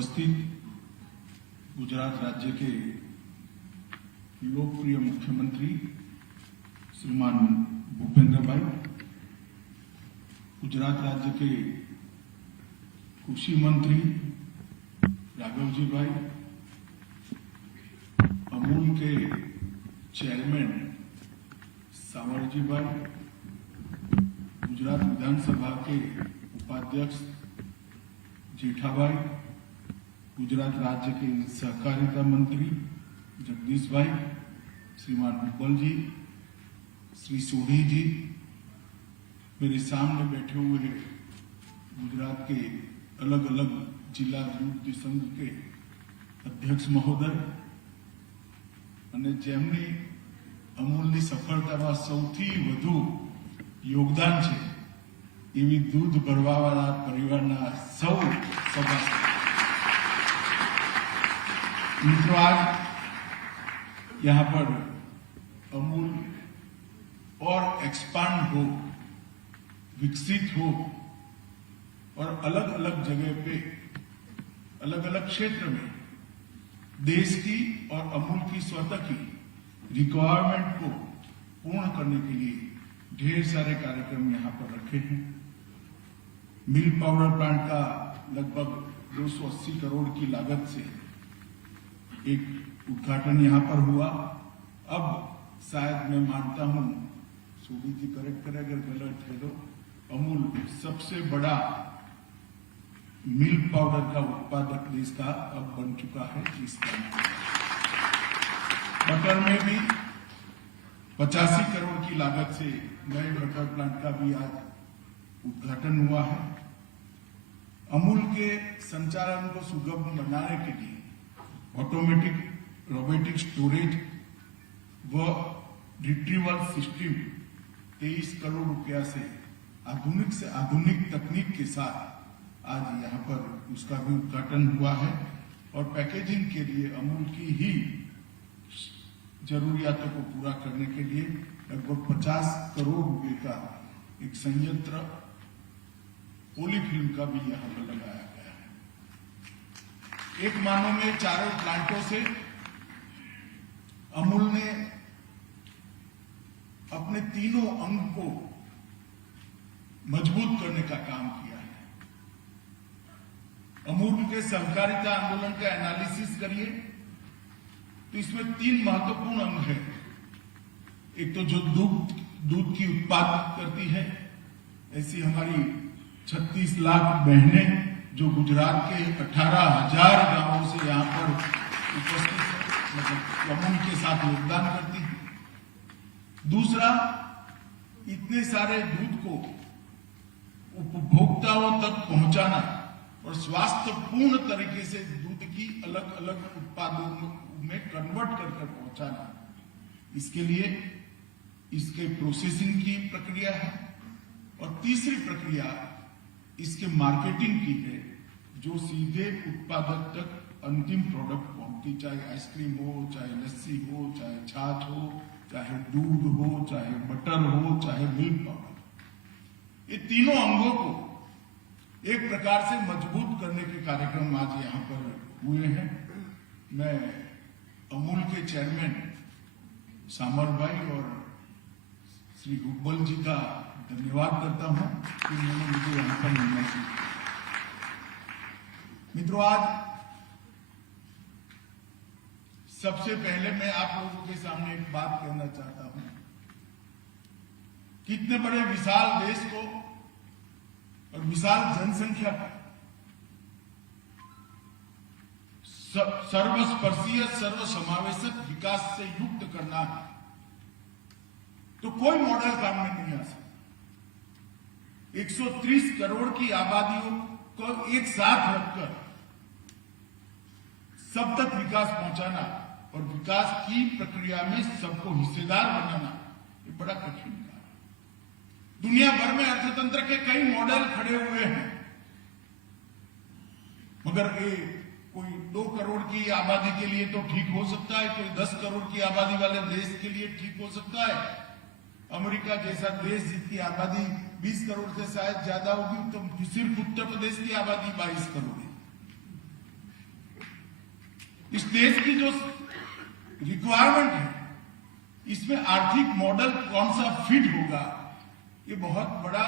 उपस्थित गुजरात राज्य के लोकप्रिय मुख्यमंत्री श्रीमान भूपेंद्र भाई, गुजरात राज्य के कृषि मंत्री राघवजी भाई, अमूल के चेयरमैन सावरजी भाई, गुजरात विधानसभा के उपाध्यक्ष जेठाभाई, गुजरात राज्य के सहकारिता मंत्री जगदीश भाई, श्रीमान हुब्बल जी, श्री सोढ़ी जी, मेरे सामने बैठे हुए गुजरात के अलग अलग जिला युवती संघ के अध्यक्ष महोदय અને જેમની અમૂલની સફળતામાં સૌથી વધુ યોગદાન છે એવી दूध ભરવાવાળા પરિવારના સૌ સદસ્યો। मित्रों, आज यहाँ पर अमूल और एक्सपांड हो, विकसित हो और अलग अलग जगह पे अलग अलग क्षेत्र में देश की और अमूल की स्वतः की रिक्वायरमेंट को पूर्ण करने के लिए ढेर सारे कार्यक्रम यहाँ पर रखे हैं। मिल्क पाउडर प्लांट का लगभग 280 करोड़ की लागत से एक उद्घाटन यहाँ पर हुआ। अब शायद मैं मानता हूं, सोढ़ी जी करेक्ट करें अगर गलत है तो, अमूल सबसे बड़ा मिल्क पाउडर का उत्पादक देश का अब बन चुका है। इस बटर में भी 85 करोड़ की लागत से नए बटर प्लांट का भी आज उद्घाटन हुआ है। अमूल के संचालन को सुगम बनाने के लिए ऑटोमेटिक रोबोटिक स्टोरेज व रिट्रीवल सिस्टम 23 करोड़ रुपया से आधुनिक तकनीक के साथ आज यहाँ पर उसका भी उद्घाटन हुआ है। और पैकेजिंग के लिए अमूल की ही जरूरियातों को पूरा करने के लिए लगभग 50 करोड़ रुपए का एक संयंत्र पॉलीफिल्म का भी यहाँ पर लगाया गया है। एक मानो में चारों प्लांटों से अमूल ने अपने तीनों अंग को मजबूत करने का काम किया है। अमूल के सहकारिता आंदोलन का एनालिसिस करिए तो इसमें 3 महत्वपूर्ण अंग है। एक तो जो दूध की उत्पादन करती है, ऐसी हमारी 36 लाख बहनें जो गुजरात के 18,000 गांवों से यहाँ पर उपस्थित मतलब अमूल के साथ योगदान करती है। दूसरा, इतने सारे दूध को उपभोक्ताओं तक पहुंचाना और स्वास्थ्यपूर्ण तरीके से दूध की अलग अलग उत्पादों में कन्वर्ट कर पहुंचाना, इसके लिए इसके प्रोसेसिंग की प्रक्रिया है। और तीसरी प्रक्रिया इसके मार्केटिंग की है, जो सीधे उत्पादक तक अंतिम प्रोडक्ट पहुंचती, चाहे आइसक्रीम हो, चाहे लस्सी हो, चाहे छाछ हो, चाहे दूध हो, चाहे बटर हो, चाहे मिल्क पाउडर। ये तीनों अंगों को एक प्रकार से मजबूत करने के कार्यक्रम आज यहाँ पर हुए हैं। मैं अमूल के चेयरमैन सामर भाई और श्री हुब्बल जी का धन्यवाद करता हूं कि उन्होंने मुझे यहाँ पर मिलना चाहिए। मित्रों, आज सबसे पहले मैं आप लोगों के सामने एक बात कहना चाहता हूं कि इतने बड़े विशाल देश को और विशाल जनसंख्या को सर्वस्पर्शीय सर्वसमावेशक विकास से युक्त करना है तो कोई मॉडल काम में नहीं आ सकता। 130 करोड़ की आबादियों को एक साथ रखकर सब तक विकास पहुंचाना और विकास की प्रक्रिया में सबको हिस्सेदार बनाना, ये बड़ा कठिन काम है। दुनिया भर में अर्थतंत्र के कई मॉडल खड़े हुए हैं, मगर ये कोई 2 करोड़ की आबादी के लिए तो ठीक हो सकता है, कोई 10 करोड़ की आबादी वाले देश के लिए ठीक हो सकता है। अमेरिका जैसा देश जिसकी आबादी 20 करोड़ से शायद ज्यादा होगी, तो सिर्फ उत्तर प्रदेश की आबादी 22 करोड़ है। इस देश की जो रिक्वायरमेंट है, इसमें आर्थिक मॉडल कौन सा फिट होगा, ये बहुत बड़ा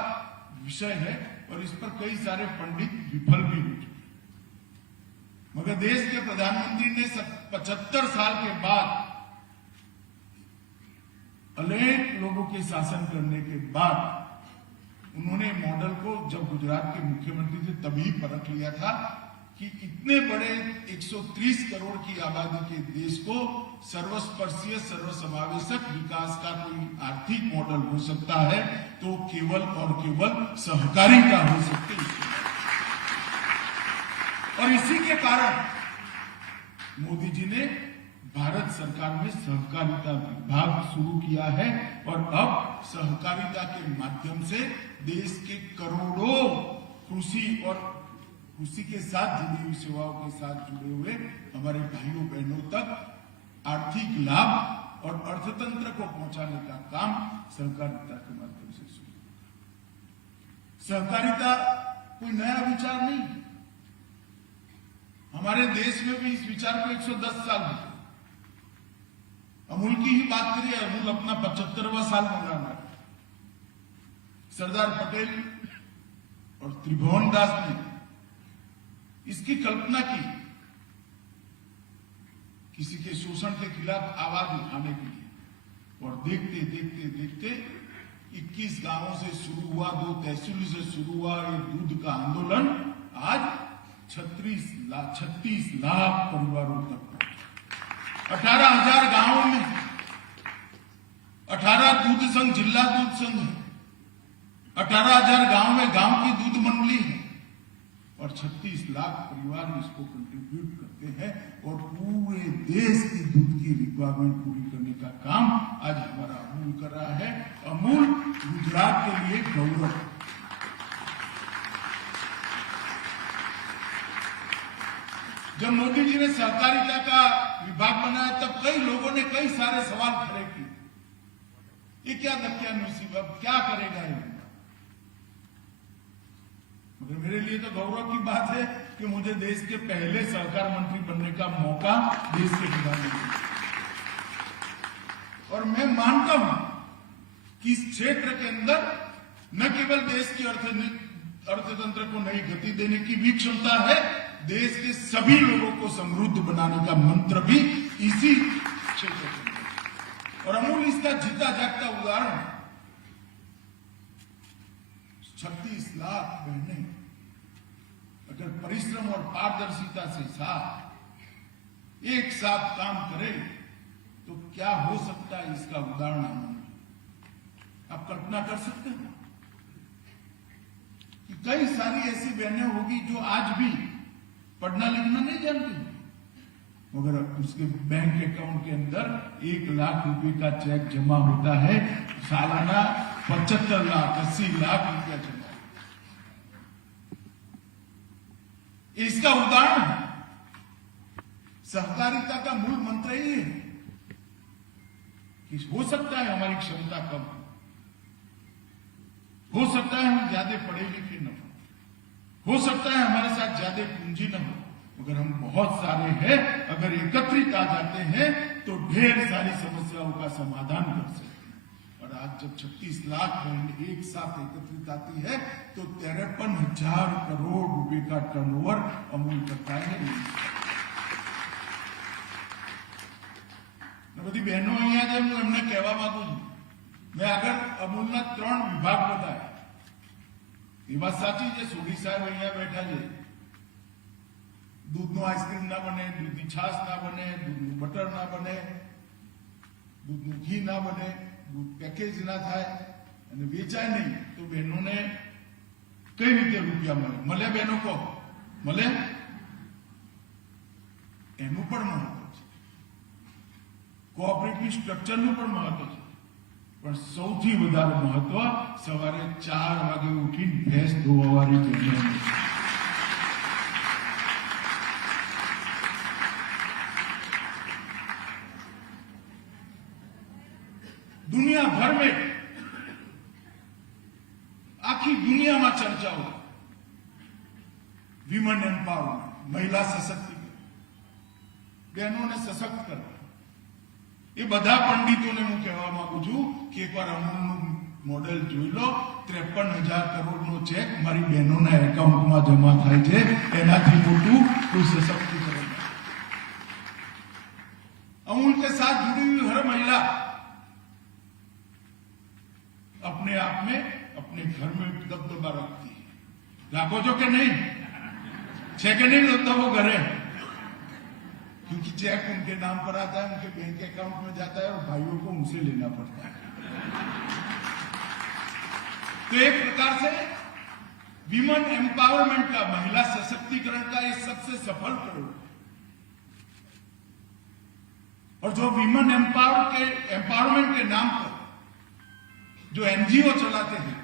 विषय है और इस पर कई सारे पंडित विफल भी हो चुके। मगर देश के प्रधानमंत्री ने 75 साल के बाद, अनेक लोगों के शासन करने के बाद, उन्होंने मॉडल को, जब गुजरात के मुख्यमंत्री थे तभी परख लिया था कि इतने बड़े 130 करोड़ की आबादी के देश को सर्वस्पर्शीय सर्वसमावेशक विकास का कोई आर्थिक मॉडल हो सकता है तो केवल और केवल सहकारिता हो सकती है। और इसी के कारण मोदी जी ने भारत सरकार में सहकारिता विभाग शुरू किया है और अब सहकारिता के माध्यम से देश के करोड़ों कृषि और कृषि के साथ जुड़ी हुई सेवाओं के साथ जुड़े हुए हमारे भाइयों बहनों तक आर्थिक लाभ और अर्थतंत्र को पहुंचाने का काम सहकारिता के माध्यम से शुरू। सहकारिता कोई नया विचार नहीं, हमारे देश में भी इस विचार को 110 साल हो। अमूल की ही बात करिए, अमूल अपना 75वां साल मनाना है। सरदार पटेल और त्रिभुवन दास ने इसकी कल्पना की, किसी के शोषण के खिलाफ आवाज उठाने के लिए, और देखते देखते देखते 21 गांवों से शुरू हुआ, 2 तहसील से शुरू हुआ ये दूध का आंदोलन आज 36 लाख परिवारों तक पहुंचा। 18,000 गांवों में 18 दूध संघ, जिला दूध संघ है, 18,000 गांव में गांव की दूध मंडली है और 36 लाख परिवार इसको कंट्रीब्यूट करते हैं और पूरे देश की दूध की रिक्वायरमेंट पूरी करने का काम आज हमारा अमूल कर रहा है। अमूल गुजरात के लिए गौरव। जब मोदी जी ने सहकारिता का विभाग बनाया तब कई लोगों ने कई सारे सवाल खड़े किए, ये क्या दकियानूसी, अब क्या करेगा ये? मगर मेरे लिए तो गौरव की बात है कि मुझे देश के पहले सहकार मंत्री बनने का मौका देश के प्रधानमंत्री, और मैं मानता हूं कि इस क्षेत्र के अंदर न केवल देश की अर्थतंत्र को नई गति देने की भी क्षमता है, देश के सभी लोगों को समृद्ध बनाने का मंत्र भी इसी क्षेत्र में। और अमूल इसका जीता जागता उदाहरण। 36 लाख बहनें अगर परिश्रम और पारदर्शिता से साथ एक साथ काम करें तो क्या हो सकता है, इसका उदाहरण आप कल्पना कर सकते हैं कि कई सारी ऐसी बहनें होगी जो आज भी पढ़ना लिखना नहीं जानती, मगर उसके बैंक अकाउंट के अंदर 1 लाख रुपए का चेक जमा होता है, सालाना 75 लाख 80 लाख रुपया जमा। इसका उदाहरण सहकारिता का मूल मंत्र ही है कि हो सकता है हमारी क्षमता कम हो सकता है हम ज्यादा पढ़े लिखे न हो सकता है हमारे साथ ज्यादा पूंजी न हो, मगर हम बहुत सारे हैं, अगर एकत्रित आ जाते हैं तो ढेर सारी समस्याओं का समाधान कर सकते हैं। और आज जब 36 लाख बहन एक साथ एकत्रित आती है तो 53,000 करोड़ रुपए का टर्नओवर अमूल करता है। बधी बहनों अहियां जे हूँ एमने कहवा मांगू छूं, मैं अगर अमूलना 3 विभाग बताया, ये बात साची है। सोढी साहेब अहियां बैठा है, दूधनो आइस्क्रीम ना बने, दूधनी छाश ना बने, दूधનું બટર ના બને, दूधનું ઘી ના બને, दूध પેકેજ ના થાય અને વેચાય નહીં તો બહેનોને કઈ રીતે રૂપિયા મળે બહેનો કહો મળે? એનું પણ મહત્વ છે, કોઓપરેટિવ સ્ટ્રક્ચરનું પણ મહત્વ છે, પણ સૌથી વધારે મહત્વ સવારે 4 વાગે ઉઠીને ભેંસ ધોવાવાળી બહેનોને। दुनिया भर में, आखी दुनिया में चर्चा हो विमेन एम्पावरमेंट, महिला सशक्तिकरण। બહેનોને સશક્ત કરવા. એ બધા પંડિતોને હું કહેવા માંગુ છું કે એકવાર અમૂલનું મોડેલ જોઈ લો. 53,000 કરોડનો ચેક મારી બહેનોના એકાઉન્ટમાં જમા થાય છે. એનાથી મોટું કોઈ સશક્તિકરણ. अमूल के साथ जुड़ी हुई हर महिला अपने आप में अपने घर में दबदबा रखती है. राखो जो कि नहीं छे कि नहीं होता वो घर है, क्योंकि चेक उनके नाम पर आता है, उनके बैंक अकाउंट में जाता है और भाइयों को उनसे लेना पड़ता है. तो एक प्रकार से विमेन एम्पावरमेंट का, महिला सशक्तिकरण का ये सबसे सफल प्रयोग. और जो विमेन एम्पावरमेंट के नाम पर जो एनजीओ चलाते हैं,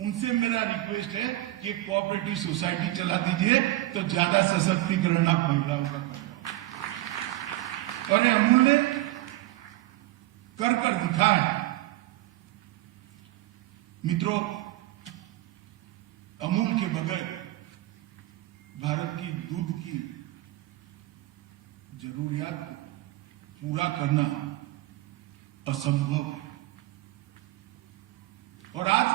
उनसे मेरा रिक्वेस्ट है कि कोऑपरेटिव सोसाइटी चला दीजिए तो ज्यादा सशक्तिकरण आप महिलाओं का करें. और ये अमूल ने कर दिखाया. मित्रों, अमूल के बगैर भारत की दूध की जरूरियात को पूरा करना असंभव है. और आज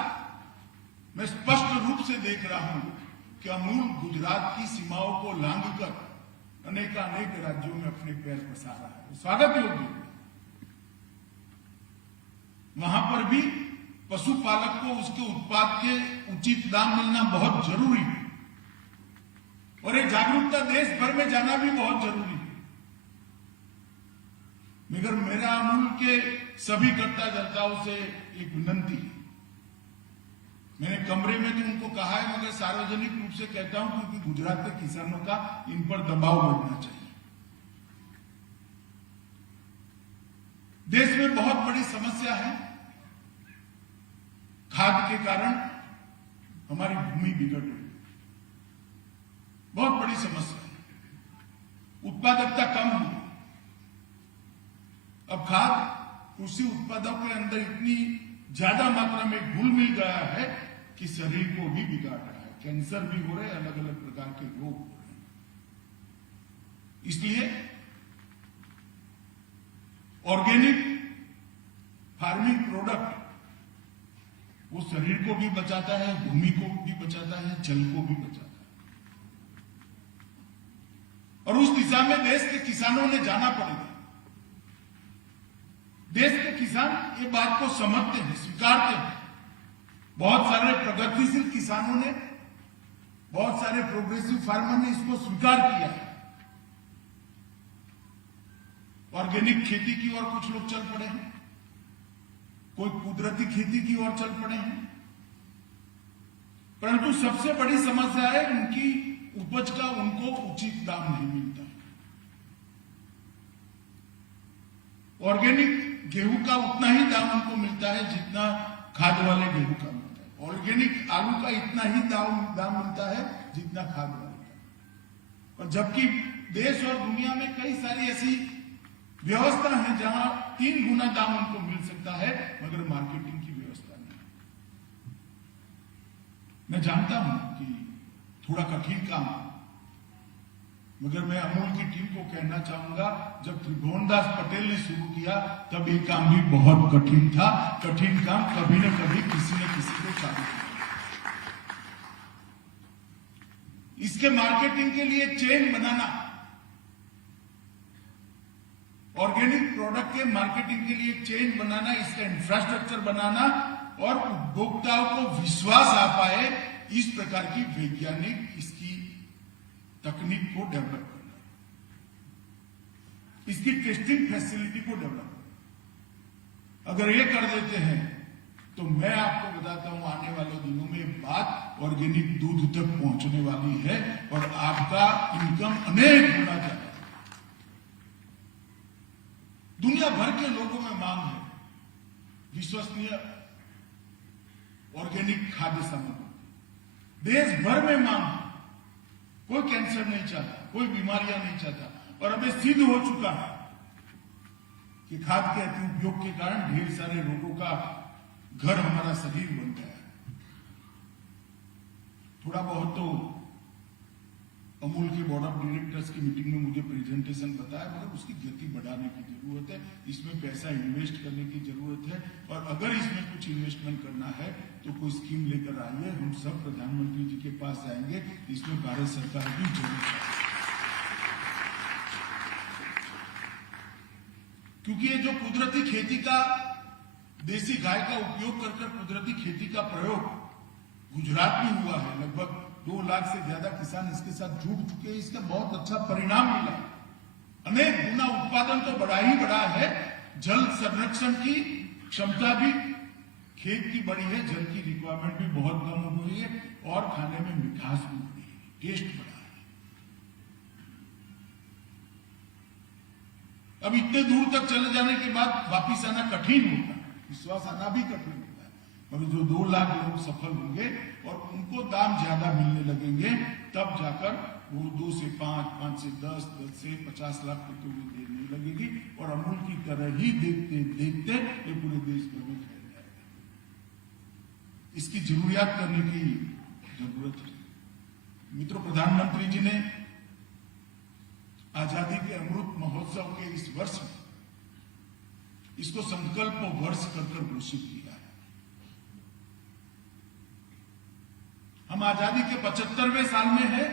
मैं स्पष्ट रूप से देख रहा हूं कि अमूल गुजरात की सीमाओं को लांघकर अनेकानेक राज्यों में अपने पैर पसार रहा है. स्वागत योग्य. वहां पर भी पशुपालक को उसके उत्पाद के उचित दाम मिलना बहुत जरूरी है. और ये जागरूकता देश भर में जाना भी बहुत जरूरी है. मगर मेरा अमूल के सभी कर्ता धर्ताओं से एक विनंती है. मैंने कमरे में भी उनको कहा है, मगर सार्वजनिक रूप से कहता हूं, क्योंकि गुजरात के किसानों का इन पर दबाव बढ़ना चाहिए. देश में बहुत बड़ी समस्या है. खाद के कारण हमारी भूमि बिगड़ रही है. बहुत बड़ी समस्या है. उत्पादकता कम हुई. अब खाद कृषि उत्पादों के अंदर इतनी ज्यादा मात्रा में घुल मिल गया है कि शरीर को भी बिगाड़ रहा है. कैंसर भी हो रहे हैं, अलग अलग प्रकार के रोग हो रहे हैं. इसलिए ऑर्गेनिक फार्मिंग प्रोडक्ट वो शरीर को भी बचाता है, भूमि को भी बचाता है, जल को भी बचाता है. और उस दिशा में देश के किसानों ने जाना पड़ेगा. देश के किसान ये बात को समझते हैं, स्वीकारते हैं. बहुत सारे प्रगतिशील किसानों ने, बहुत सारे प्रोग्रेसिव फार्मर ने इसको स्वीकार किया है. ऑर्गेनिक खेती की ओर कुछ लोग चल पड़े हैं, कोई कुदरती खेती की ओर चल पड़े हैं. परंतु सबसे बड़ी समस्या है उनकी उपज का उनको उचित दाम नहीं मिलता. ऑर्गेनिक गेहूं का उतना ही दाम उनको मिलता है जितना खाद वाले गेहूं का मिलता है. ऑर्गेनिक आलू का इतना ही दाम मिलता है जितना खाद वाले का. और जबकि देश और दुनिया में कई सारी ऐसी व्यवस्था है जहां 3 गुना दाम उनको मिल सकता है, मगर मार्केटिंग की व्यवस्था नहीं. मैं जानता हूं कि थोड़ा कठिन काम है, मगर मैं अमूल की टीम को कहना चाहूंगा, जब त्रिभुवनदास पटेल ने शुरू किया तब ये काम भी बहुत कठिन था. कठिन काम कभी न कभी किसी न किसी को चालू किया. इसके मार्केटिंग के लिए चेन बनाना, ऑर्गेनिक प्रोडक्ट के मार्केटिंग के लिए चेन बनाना, इसका इंफ्रास्ट्रक्चर बनाना और उपभोक्ताओं को विश्वास आ पाए, इस प्रकार की वैज्ञानिक इसकी तकनीक को डेवलप करना, इसकी टेस्टिंग फैसिलिटी को डेवलप करना. अगर ये कर देते हैं तो मैं आपको बताता हूं, आने वाले दिनों में बात ऑर्गेनिक दूध तक पहुंचने वाली है और आपका इनकम अनेक गुना ज्यादा. दुनिया भर के लोगों में मांग है विश्वसनीय ऑर्गेनिक खाद्य सामग्री. देश भर में मांग है. कोई कैंसर नहीं चाहता, कोई बीमारियां नहीं चाहता. और अब सिद्ध हो चुका है कि खाद के अति उपयोग के कारण ढेर सारे रोगों का घर हमारा शरीर बन गया है. थोड़ा बहुत तो अमूल के बोर्ड ऑफ डायरेक्टर्स की मीटिंग में मुझे प्रेजेंटेशन बताया, मगर उसकी गति बढ़ाने की जरूरत है, इसमें पैसा इन्वेस्ट करने की जरूरत है। और अगर इसमें कुछ इन्वेस्टमेंट करना है तो कोई स्कीम लेकर आइए, हम सब प्रधानमंत्री जी के पास जाएंगे, इसमें भारत सरकार की जरूरत है। क्योंकि ये जो कुदरती खेती का, देसी गाय का उपयोग कर कुदरती खेती का प्रयोग गुजरात में हुआ है, लगभग 2 लाख से ज्यादा किसान इसके साथ जुड़ चुके हैं, इसका बहुत अच्छा परिणाम मिला। अनेक गुना उत्पादन तो बढ़ा ही बढ़ा है, जल संरक्षण की क्षमता भी खेत की बढ़ी है, जल की रिक्वायरमेंट भी बहुत कम हो गई है और खाने में मिठास भी बढ़ी है, टेस्ट बढ़ा है। अब इतने दूर तक चले जाने के बाद वापिस आना कठिन होता है, विश्वास आना भी कठिन होता है। अभी जो 2 लाख लोग सफल होंगे और उनको दाम ज्यादा मिलने लगेंगे, तब जाकर वो 2 से 5, 5 से 10, 10 से 50 लाख तक तो देने लगेगी और अमूल की तरह ही देखते देखते ये पूरे देश भर में फैल जाएगा। इसकी जरूरियात करने की जरूरत है। मित्रों, प्रधानमंत्री जी ने आजादी के अमृत महोत्सव के इस वर्ष में इसको संकल्प वर्ष कर घोषित किया है। हम आजादी के 75वें साल में है,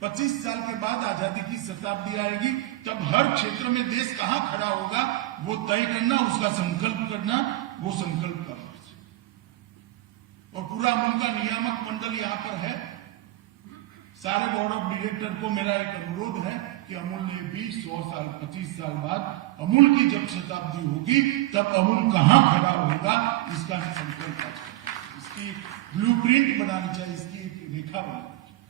25 साल के बाद आजादी की शताब्दी आएगी, तब हर क्षेत्र में देश कहां खड़ा होगा वो तय करना, उसका संकल्प करना, वो संकल्प का वर्ष। और पूरा अमूल का नियामक मंडल यहां पर है। सारे बोर्ड ऑफ डायरेक्टर को मेरा एक अनुरोध है कि अमूल ने भी 100 साल 25 साल बाद अमूल की जब शताब्दी होगी तब अमूल कहां खड़ा होगा, इसका संकल्प करना, इसकी ब्लूप्रिंट बनानी चाहिए, इसकी एक रेखा बनानी चाहिए।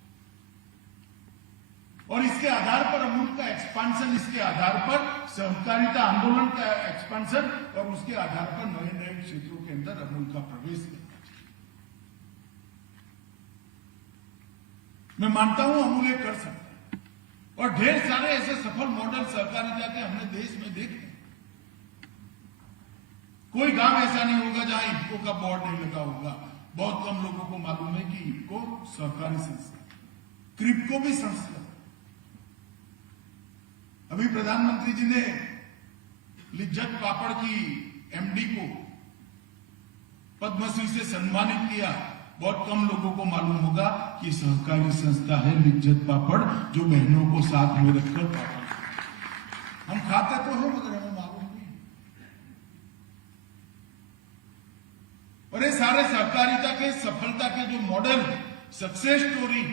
और इसके आधार पर अमूल का एक्सपांशन, इसके आधार पर सहकारिता आंदोलन का एक्सपांशन और उसके आधार पर नए नए क्षेत्रों के अंदर अमूल का प्रवेश करना चाहिए। मैं मानता हूं अमूल ये कर सकता है और ढेर सारे ऐसे सफल मॉडल सहकारिता के हमने देश में देखे। कोई गांव ऐसा नहीं होगा जहां इफको का बोर्ड नहीं लगा होगा। बहुत कम लोगों को मालूम है कि इफको सहकारी संस्था, क्रिप्को भी संस्था। अभी प्रधानमंत्री जी ने लिज्जत पापड़ की एमडी को पद्मश्री से सम्मानित किया। बहुत कम लोगों को मालूम होगा कि सहकारी संस्था है लिज्जत पापड़, जो बहनों को साथ में रखकर पापड़ हम खाते तो हैं मगर हमें मालूम नहीं। और ये सारे सहकारिता के सफलता के जो मॉडल, सक्सेस स्टोरी,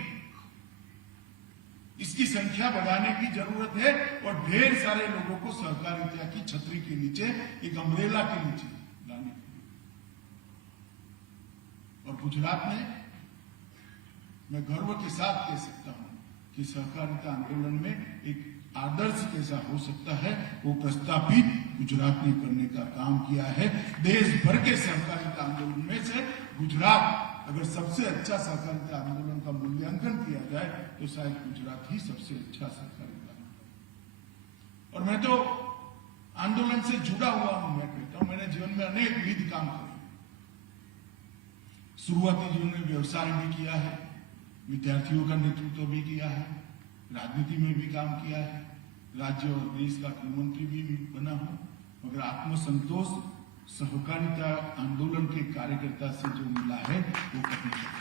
इसकी संख्या बढ़ाने की जरूरत है और ढेर सारे लोगों को सहकारिता की छतरी के नीचे, एक अम्ब्रेला के नीचे लाने की। और गुजरात में मैं गर्व के साथ कह सकता हूं कि सहकारिता आंदोलन में एक आदर्श कैसा हो सकता है, वो प्रस्तापित गुजरात ने करने का काम किया है। देश भर के सहकारिता आंदोलन में से गुजरात अगर सबसे अच्छा सहकारिता आंदोलन का मूल्यांकन किया जाए तो शायद गुजरात ही सबसे अच्छा सहकारिता आंदोलन। और मैं तो आंदोलन से जुड़ा हुआ हूं। मैं कहता हूं मैंने जीवन में अनेक विध काम किए। शुरुआती जीवन में व्यवसाय भी किया है, विद्यार्थियों का नेतृत्व भी किया है, राजनीति में भी काम किया है, राज्य और देश का गृहमंत्री भी बना हूं। मगर आत्मसंतोष सहकारिता आंदोलन के कार्यकर्ता से जो मिला है वो कभी नहीं।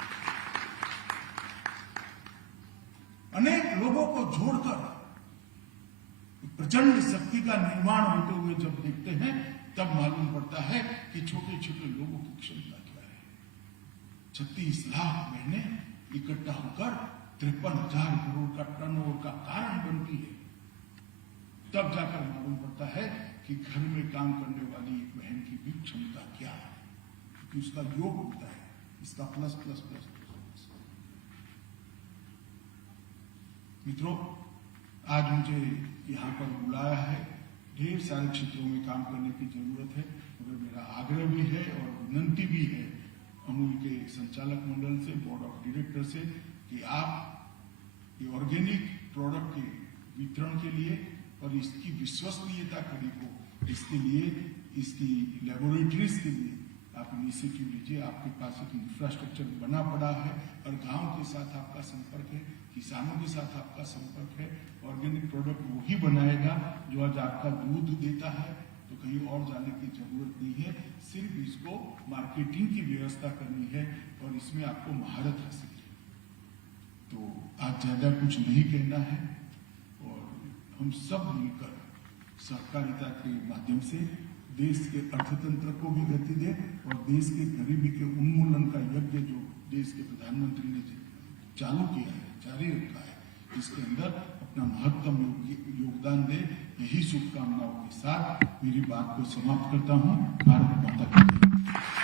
अनेक लोगों को जोड़कर प्रचंड शक्ति का निर्माण होते हुए जब देखते हैं तब मालूम पड़ता है कि छोटे छोटे लोगों की क्षमता क्या है। 36 लाख बहनें इकट्ठा होकर 53,000 करोड़ का टर्नओवर का कारण बनती है। तब जाकर मालूम पड़ता है कि घर में काम करने वाली एक बहन की भी क्षमता क्या है, क्योंकि उसका योग होता है, इसका प्लस प्लस प्लस। मित्रों, आज मुझे यहाँ पर बुलाया है, ढेर सारे क्षेत्रों में काम करने की जरूरत है, मगर मेरा आग्रह भी है और विनंती भी है अमूल के संचालक मंडल से, बोर्ड ऑफ डायरेक्टर से, कि आप ये ऑर्गेनिक प्रोडक्ट के वितरण के लिए और इसकी विश्वसनीयता खड़ी हो, इसके लिए, इसकी लेबोरेटरीज के लिए आप इनिशिएटिव लीजिए। आपके पास एक इंफ्रास्ट्रक्चर बना पड़ा है और गांव के साथ आपका संपर्क है, किसानों के साथ आपका संपर्क है। ऑर्गेनिक प्रोडक्ट वही बनाएगा जो आज आपका दूध देता है, तो कहीं और जाने की जरूरत नहीं है, सिर्फ इसको मार्केटिंग की व्यवस्था करनी है और इसमें आपको महारत हासिल है। तो आज ज्यादा कुछ नहीं कहना है और हम सब मिलकर सहकारिता के माध्यम से देश के अर्थतंत्र को भी गति दे और देश के गरीबी के उन्मूलन का यज्ञ जो देश के प्रधानमंत्री ने चालू किया है, जारी रखा है, इसके अंदर अपना महत्तम योगदान दे। यही शुभकामनाओं के साथ मेरी बात को समाप्त करता हूं। भारत माता की जय।